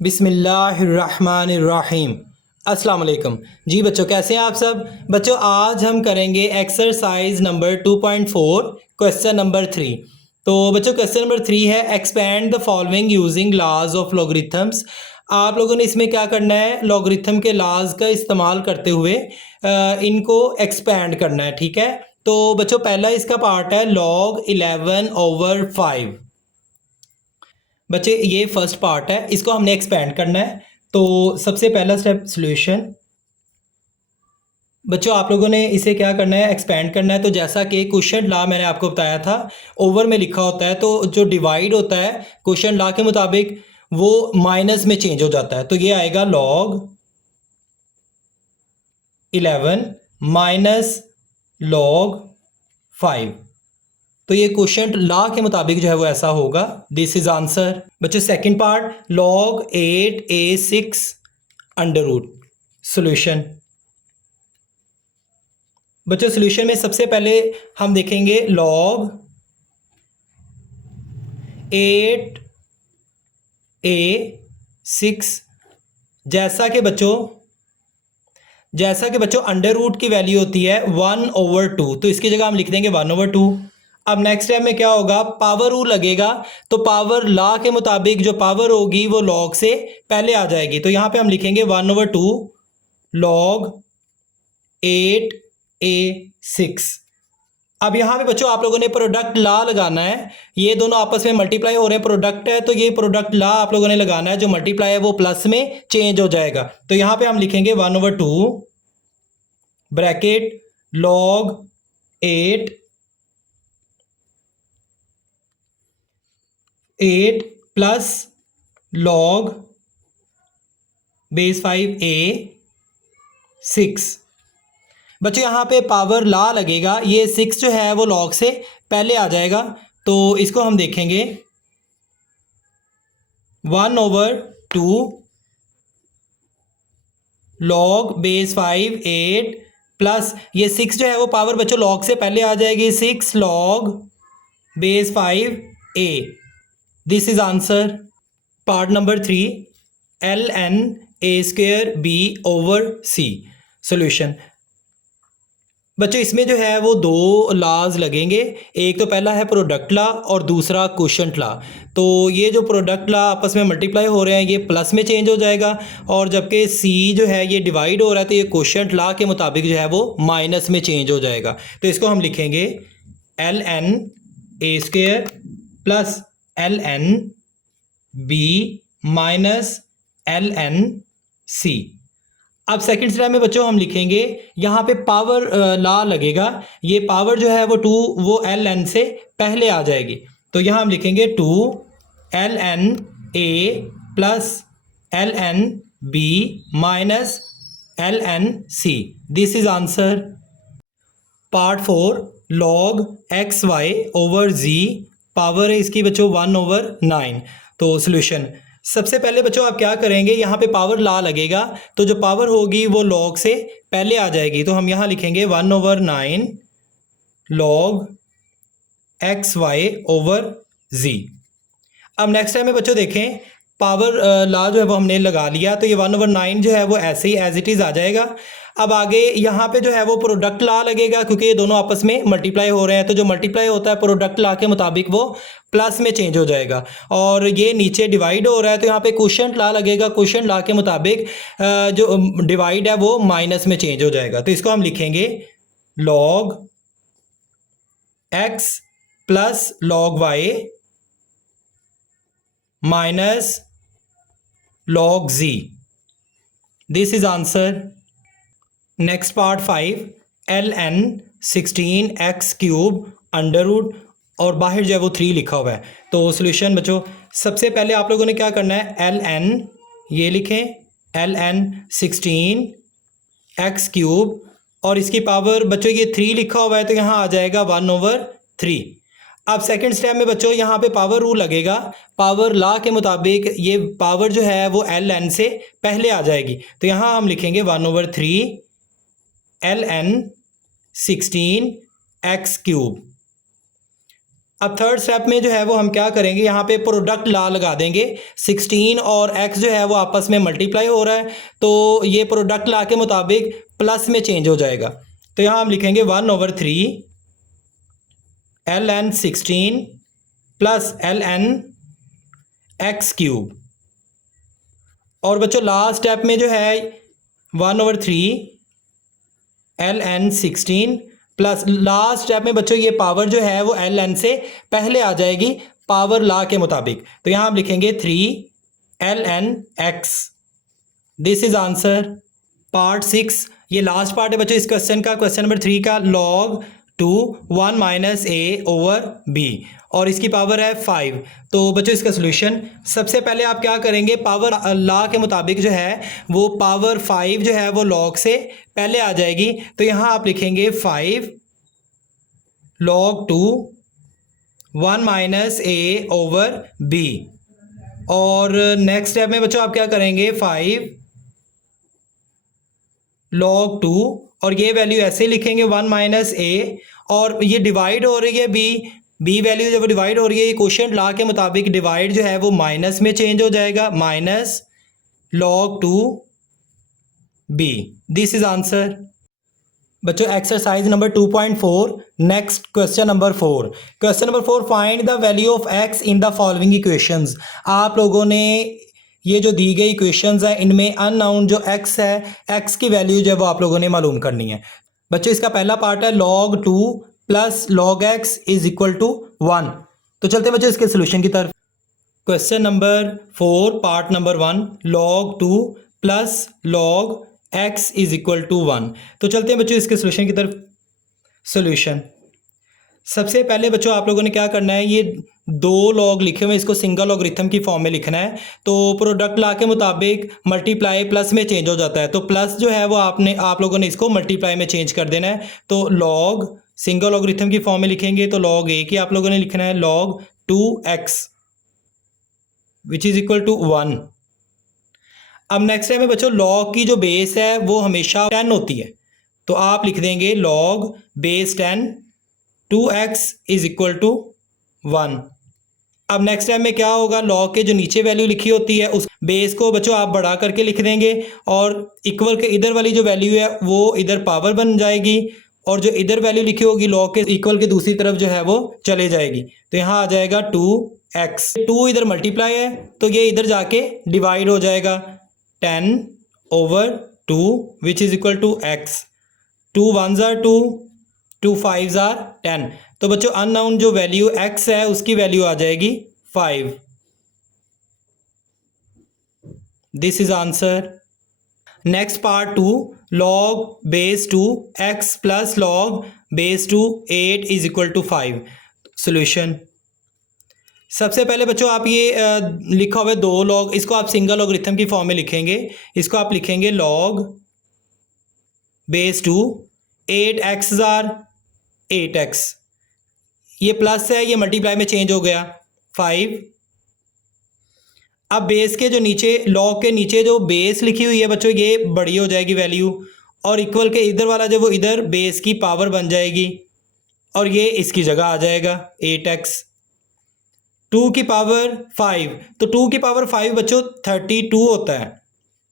बिस्मिल्लाहिर्रहमानिर्रहीम। अस्सलाम वालेकुम। जी बच्चों, कैसे हैं आप सब? बच्चों, आज हम करेंगे एक्सरसाइज नंबर 2.4 क्वेश्चन नंबर 3। तो बच्चों, क्वेश्चन नंबर 3 है expand the following using laws of logarithms. आप लोगों ने इसमें क्या करना है, लॉगरिथम के लॉज का इस्तेमाल करते हुए इनको एक्सपेंड करना है। ठीक है, तो बच्चों पहला इसका पार्ट है log 11/5। बच्चे ये फर्स्ट पार्ट है, इसको हमने एक्सपेंड करना है। तो सबसे पहला स्टेप सॉल्यूशन। बच्चों आप लोगों ने इसे क्या करना है, एक्सपेंड करना है। तो जैसा कि क्वेश्चन लॉ मैंने आपको बताया था, ओवर में लिखा होता है, तो जो डिवाइड होता है क्वेश्चन लॉ के मुताबिक वो माइनस में चेंज हो जाता है। तो ये आएगा log 11 माइनस log 5। तो ये क्वेश्चन लॉ के मुताबिक जो है वो ऐसा होगा। This is answer. बच्चों second part log 8a6 under root. Solution. बच्चों सोल्यूशन में सबसे पहले हम देखेंगे log 8a6। जैसा कि बच्चों अंडर रूट की वैल्यू होती है 1/2, तो इसकी जगह हम लिख देंगे 1/2। अब नेक्स्ट स्टेप में क्या होगा, पावर रूल लगेगा। तो पावर लॉ के मुताबिक जो पावर होगी वो लॉग से पहले आ जाएगी। तो यहां पे हम लिखेंगे 1/2 log 8a6। अब यहां पे बच्चों आप लोगों ने प्रोडक्ट लॉ लगाना है। ये दोनों आपस में मल्टीप्लाई हो रहे हैं, प्रोडक्ट है, तो ये प्रोडक्ट लॉ आप लोगों ने लगाना है। जो मल्टीप्लाई है वो प्लस में चेंज हो जाएगा। तो यहां पे हम लिखेंगे 1/2 bracket log 8 plus log base 5a6। बच्चों यहाँ पे पावर लॉ लगेगा, ये 6 जो है वो log से पहले आ जाएगा। तो इसको हम देखेंगे 1/2 log बेस 5 8 प्लस ये 6 जो है वो पावर बच्चों log से पहले आ जाएगी, 6 log base 5a। This is answer. Part number 3 ln a²b/c। Solution. बच्चों इसमें जो है वो दो लॉज लगेंगे। एक तो पहला है प्रोडक्ट लॉ और दूसरा क्वोशंट लॉ। तो ये जो प्रोडक्ट लॉ आपस में मल्टीप्लाई हो रहे हैं ये प्लस में चेंज हो जाएगा, और जबकि सी जो है ये डिवाइड हो रहा है तो ये क्वोशंट लॉ के मुताबिक जो है वो माइनस में चेंज हो जाएगा। तो इसको हम लिखेंगे ln a² plus ln b minus ln c। अब सेकंड स्टेप में बच्चों हम लिखेंगे, यहाँ पे पावर लॉ लगेगा। ये पावर जो है वो 2 वो ln से पहले आ जाएगी। तो यहाँ हम लिखेंगे 2 ln a plus ln b minus ln c। This is answer. Part 4 log xy/z। Power है इसकी बच्चों 1/9। तो सोल्यूशन। सबसे पहले बच्चों आप क्या करेंगे, यहाँ पे पावर लॉ लगेगा, तो जो पावर होगी वो log से पहले आ जाएगी। तो हम यहाँ लिखेंगे 1/9 log xy/z। अब नेक्स्ट टाइम में बच्चों देखें, पावर लॉ जो है वो हमने लगा लिया, तो ये 1/9 जो है वो ऐसे ही एज इट इज़ आ जाएगा। अब आगे यहाँ पे जो है वो प्रोडक्ट लॉ लगेगा, क्योंकि ये दोनों आपस में मल्टीप्लाई हो रहे हैं। तो जो मल्टीप्लाई होता है प्रोडक्ट लॉ के मुताबिक वो प्लस में चेंज हो जाएगा, और ये नीचे डिवाइड हो रहा है तो यहाँ पे क्वोशंट लॉ लगेगा। क्वोशंट लॉ के मुताबिक जो डिवाइड है वो माइनस में चेंज हो जाएगा। तो इसको हम लिखेंगे log x plus log y minus log z। This is answer. Next part 5 ln 16x³ under root, और बाहर जो है वो 3 लिखा हुआ है। तो सोल्यूशन बच्चों, सबसे पहले आप लोगों ने क्या करना है, ln ये लिखें ln 16x³, और इसकी पावर बच्चों ये 3 लिखा हुआ है तो यहाँ आ जाएगा 1/3। अब सेकंड स्टेप में बच्चों यहाँ पे पावर रूल लगेगा। पावर लॉ के मुताबिक ये पावर जो है वो ln से पहले आ जाएगी। तो यहाँ हम लिखेंगे 1/3 ln 16x³। अब थर्ड स्टेप में जो है वो हम क्या करेंगे, यहाँ पे प्रोडक्ट लॉ लगा देंगे। 16 और x जो है वो आपस में मल्टीप्लाई हो रहा है, तो ये प्रोडक्ट लॉ के मुताबिक प्लस में चेंज हो जाएगा। तो यहाँ हम लिखेंगे 1/3 ln 16 प्लस ln x³ और बच्चों लास्ट स्टेप में जो है 1/3 ln 16 प्लस लास्ट स्टेप में बच्चों ये पावर जो है वो ln से पहले आ जाएगी पावर लॉ के मुताबिक। तो यहाँ हम लिखेंगे 3 ln x। This is answer. Part 6 ये लास्ट पार्ट है बच्चों इस क्वेश्चन का, क्वेश्चन नंबर 3 का, log 2 1 - a/b और इसकी पावर है 5। तो बच्चों इसका सोल्यूशन, सबसे पहले आप क्या करेंगे, पावर लॉ के मुताबिक जो है वो पावर 5 जो है वो log से पहले आ जाएगी। तो यहाँ आप लिखेंगे 5 log 2 1 - a/b और नेक्स्ट स्टेप में बच्चों आप क्या करेंगे 5 log 2 और ये वैल्यू ऐसे लिखेंगे 1 - a और ये डिवाइड हो रही है b वैल्यू जब डिवाइड हो रही है, ये क्वोशिएंट लॉ के मुताबिक डिवाइड जो है वो माइनस में चेंज हो जाएगा, minus log 2b। This is answer. बच्चों exercise number 2.4 next question number 4। Question number 4, find the value of x in the following equations. आप लोगों ने ये जो दी गई इक्वेशंस है इनमें अननाउन जो x है, x की वैल्यू जो है वो आप लोगों ने मालूम करनी है। बच्चों इसका पहला पार्ट है log 2 plus log x is equal to 1। तो चलते हैं बच्चों इसके सोल्यूशन की तरफ। Question number 4 part number 1, log 2 plus log x is equal to 1। तो चलते हैं बच्चों इसके सोल्यूशन की तरफ। सोल्यूशन, सबसे पहले बच्चों आप लोगों ने क्या करना है, ये 2 log लिखे हुए इसको सिंगल लॉगरिथम की फॉर्म में लिखना है। तो प्रोडक्ट लॉ के मुताबिक मल्टीप्लाई प्लस में चेंज हो जाता है, तो प्लस जो है वो आप लोगों ने इसको मल्टीप्लाई में चेंज कर देना है। तो log सिंगल लॉगरिथम की फॉर्म में लिखेंगे तो log a की आप लोगों ने लिखना है log 2x which is equal to 1। अब नेक्स्ट टाइम में बच्चों log की जो बेस है वो हमेशा 10 होती है, तो आप लिख देंगे log base 10 2x is equal to 1। अब नेक्स्ट टाइम में क्या होगा, log के जो नीचे वैल्यू लिखी होती है उस बेस को बच्चों आप बढ़ा करके लिख देंगे और इक्वल के इधर वाली जो वैल्यू है वो इधर पावर बन जाएगी और जो इधर वैल्यू लिखी होगी log के इक्वल के दूसरी तरफ जो है वो चले जाएगी। तो यहाँ आ जाएगा 2x, 2 इधर मल्टीप्लाई है तो ये इधर जाके डिवाइड हो जाएगा 10/2 which is equal to x। 2 1s are 2, 2 5s are 10। तो बच्चों अननाउन जो वैल्यू x है उसकी वैल्यू आ जाएगी 5। This is answer. Next part 2, log base 2 x plus log base 2 8 is equal to 5। Solution, सबसे पहले बच्चों आप ये लिखा हुआ है 2 log, इसको आप सिंगल लॉगरिथम की फॉर्म में लिखेंगे। इसको आप लिखेंगे log base 2 8x jar 8x, ये प्लस है ये मल्टीप्लाई में चेंज हो गया 5। अब बेस के जो नीचे log के नीचे जो बेस लिखी हुई है बच्चों ये बड़ी हो जाएगी वैल्यू और इक्वल के इधर वाला जो वो इधर बेस की पावर बन जाएगी और ये इसकी जगह आ जाएगा 8x। 2 की पावर 5, तो 2 की पावर 5 बच्चों 32 होता है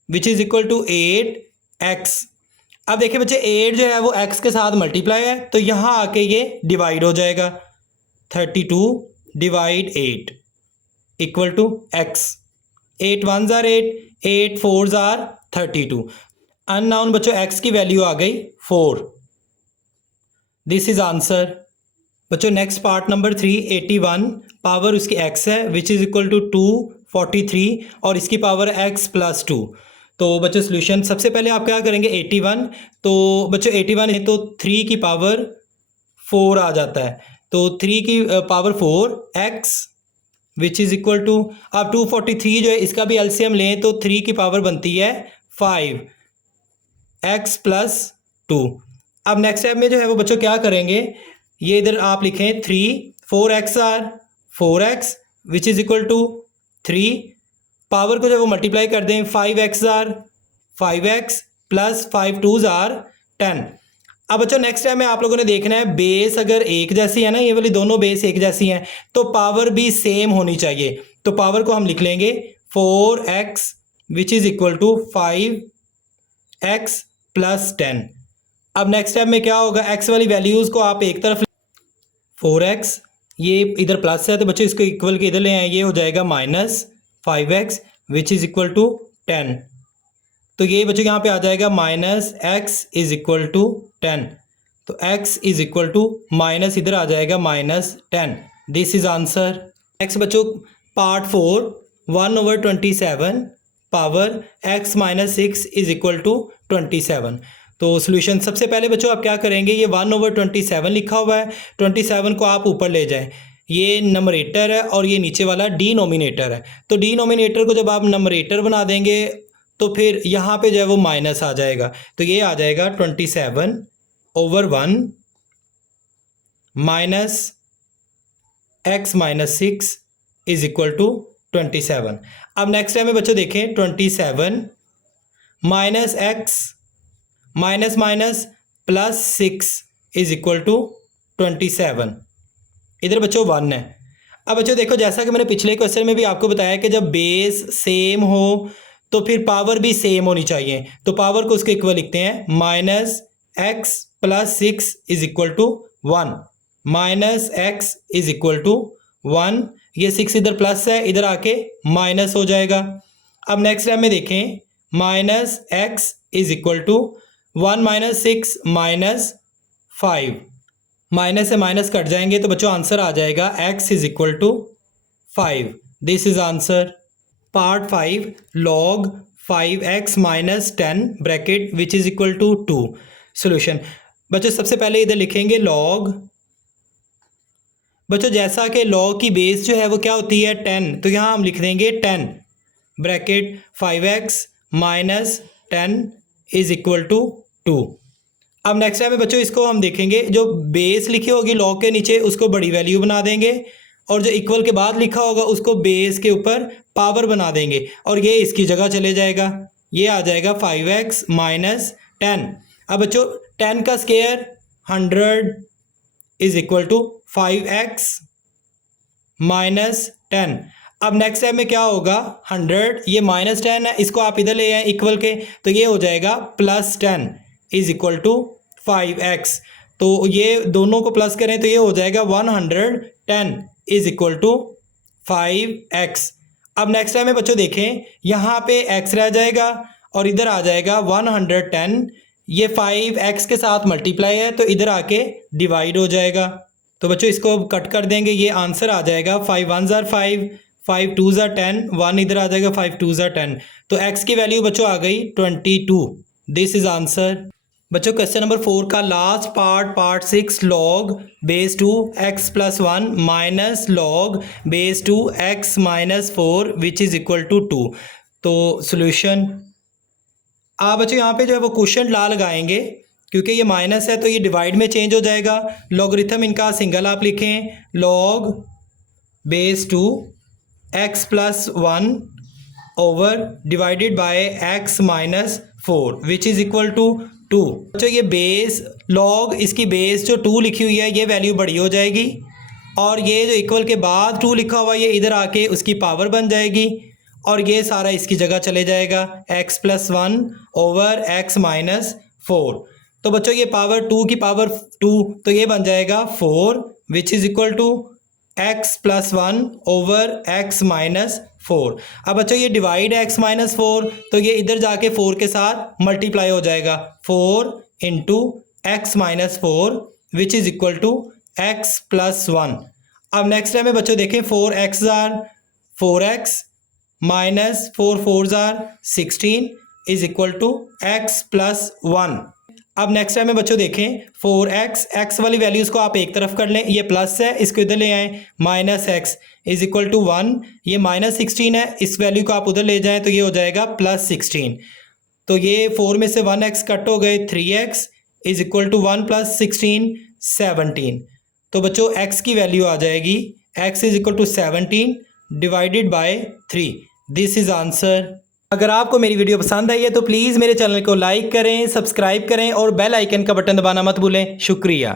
विच इज़ इक्वल टू 8x। अब देखिए बच्चे 8 जो है वो x के साथ मल्टीप्लाई है तो यहाँ आके ये डिवाइड हो जाएगा 32 divide 8 equal to x। 8 1s are 8, 8 4s are 32। Unknown बच्चों x की वैल्यू आ गई 4। This is answer. बच्चों नेक्स्ट पार्ट नंबर 3 81 पावर उसकी x है विच इज़ इक्वल टू 243 और इसकी पावर x प्लस 2। तो बच्चों सोल्यूशन, सबसे पहले आप क्या करेंगे 81, तो बच्चों 81 है तो 3 की पावर 4 आ जाता है, तो 3 की power 4 x which is equal to, अब 243 जो है इसका भी एलसीएम लें तो 3 की पावर बनती है 5 x प्लस 2। अब नेक्स्ट स्टेप में जो है वो बच्चों क्या करेंगे, ये इधर आप लिखें 3 4x or 4x which is equal to 3, power को जब वो मल्टीप्लाई कर दें 5x are 5x plus 5 2s are 10। अब बच्चों नेक्स्ट टाइम में आप लोगों ने देखना है बेस अगर एक जैसी है ना, ये वाली दोनों बेस एक जैसी हैं, तो पावर भी सेम होनी चाहिए। तो पावर को हम लिख लेंगे 4x which is equal to 5x plus 10। अब नेक्स्ट टाइम में क्या होगा, x वाली वैल्यूज़ को आप एक तरफ 4x, ये इधर प्लस है तो बच्चों इसको इक्वल के इधर ले आए, ये हो जाएगा minus 5x which is equal to 10। तो ये बच्चों यहाँ पे आ जाएगा minus x is equal to 10। तो x is equal to minus इधर आ जाएगा minus 10। This is answer. Next बच्चों part 4, 1/27 power x minus 6 is equal to 27। तो सोल्यूशन सबसे पहले बच्चों आप क्या करेंगे, ये 1/27 लिखा हुआ है, 27 को आप ऊपर ले जाएं, ये नंबरेटर है और ये नीचे वाला डिनोमिनेटर है। तो डिनोमिनेटर को जब आप नंबरेटर बना देंगे तो फिर यहाँ पे जो है वो माइनस आ जाएगा, तो ये आ जाएगा 27/1 minus x minus 6 is equal to 27। अब नेक्स्ट टाइम में बच्चों देखें 27 minus x minus minus plus 6 is equal to 27। इधर बच्चों 1 है। अब बच्चों देखो जैसा कि मैंने पिछले क्वेश्चन में भी आपको बताया कि जब बेस सेम हो तो फिर पावर भी सेम होनी चाहिए। तो पावर को उसके इक्वल लिखते हैं minus x plus 6 is equal to 1, minus x is equal to 1। ये 6 इधर प्लस है, इधर आके माइनस हो जाएगा। अब नेक्स्ट टाइम में देखें minus x is equal to 1 minus 6 minus 5, minus से माइनस कट जाएंगे तो बच्चों आंसर आ जाएगा x is equal to 5। This is answer. Part 5 log 5x minus 10 bracket which is equal to 2। Solution बच्चों सबसे पहले इधर लिखेंगे log, बच्चों जैसा कि log की बेस जो है वो क्या होती है 10, तो यहाँ हम लिख देंगे 10 bracket 5x minus 10 is equal to 2। अब नेक्स्ट टाइम में बच्चों इसको हम देखेंगे, जो बेस लिखी होगी log के नीचे उसको बड़ी वैल्यू बना देंगे और जो इक्वल के बाद लिखा होगा उसको बेस के ऊपर पावर बना देंगे और ये इसकी जगह चले जाएगा, ये आ जाएगा 5x माइनस 10। अब बच्चों 10 का square 100 is equal to 5x minus 10। अब नेक्स्ट टाइम में क्या होगा 100, ये माइनस 10 है, इसको आप इधर ले आए इक्वल के, तो ये हो जाएगा plus 10 is equal to 5x। तो ये दोनों को प्लस करें तो ये हो जाएगा 110 इज इक्वल टू 5x। अब नेक्स्ट टाइम में बच्चों देखें यहाँ पे x रह जाएगा और इधर आ जाएगा 110, ये 5x के साथ मल्टीप्लाई है तो इधर आके डिवाइड हो जाएगा। तो बच्चों इसको कट कर देंगे, ये आंसर आ जाएगा 5 1 ज़ार 5, 5 2 ज़ार 10, 1 इधर आ जाएगा 5 2 ज़ार 10। तो x की वैल्यू बच्चों आ गई 22। This is answer. बच्चों क्वेश्चन नंबर 4 का last part, part 6 log base 2 x plus 1 minus log base 2 x minus 4 which is equal to 2। तो सोल्यूशन आप बच्चों यहाँ पे जो है वो क्वेश्चन ला लगाएंगे, क्योंकि ये माइनस है तो ये डिवाइड में चेंज हो जाएगा। लॉगरिथम इनका सिंगल आप लिखें, log base 2 x plus 1 over divided by x minus 4 which is equal to 2। बच्चों ये बेस log इसकी बेस जो 2 लिखी हुई है ये वैल्यू बड़ी हो जाएगी और ये जो इक्वल के बाद 2 लिखा हुआ है ये इधर आके उसकी पावर बन जाएगी और ये सारा इसकी जगह चले जाएगा, x plus 1 over x minus 4। तो बच्चों ये पावर 2 की पावर 2 तो ये बन जाएगा 4 which is equal to x plus 1 over x minus 4। अब बच्चों ये डिवाइड x माइनस 4 तो ये इधर जाके 4 के साथ मल्टीप्लाई हो जाएगा, 4 into x minus 4 which is equal to x plus 1। अब नेक्स्ट टाइम में बच्चों देखें 4x ज़ार 4x माइनस 4 4 ज़ार 16 is equal to x plus 1। अब नेक्स्ट टाइम में बच्चों देखें 4x, x वाली वैल्यूज़ को आप एक तरफ कर लें, ये प्लस है इसको इधर ले आएँ, minus x is equal to 1, ये माइनस 16 है इस वैल्यू को आप उधर ले जाएं तो ये हो जाएगा प्लस 16। तो ये 4 में से 1x कट हो गए, 3x is equal to 1 plus 16 17। तो बच्चों x की वैल्यू आ जाएगी x is equal to 17 divided by 3। This is answer. अगर आपको मेरी वीडियो पसंद आई है तो प्लीज़ मेरे चैनल को लाइक करें, सब्सक्राइब करें और बेल आइकन का बटन दबाना मत भूलें। शुक्रिया।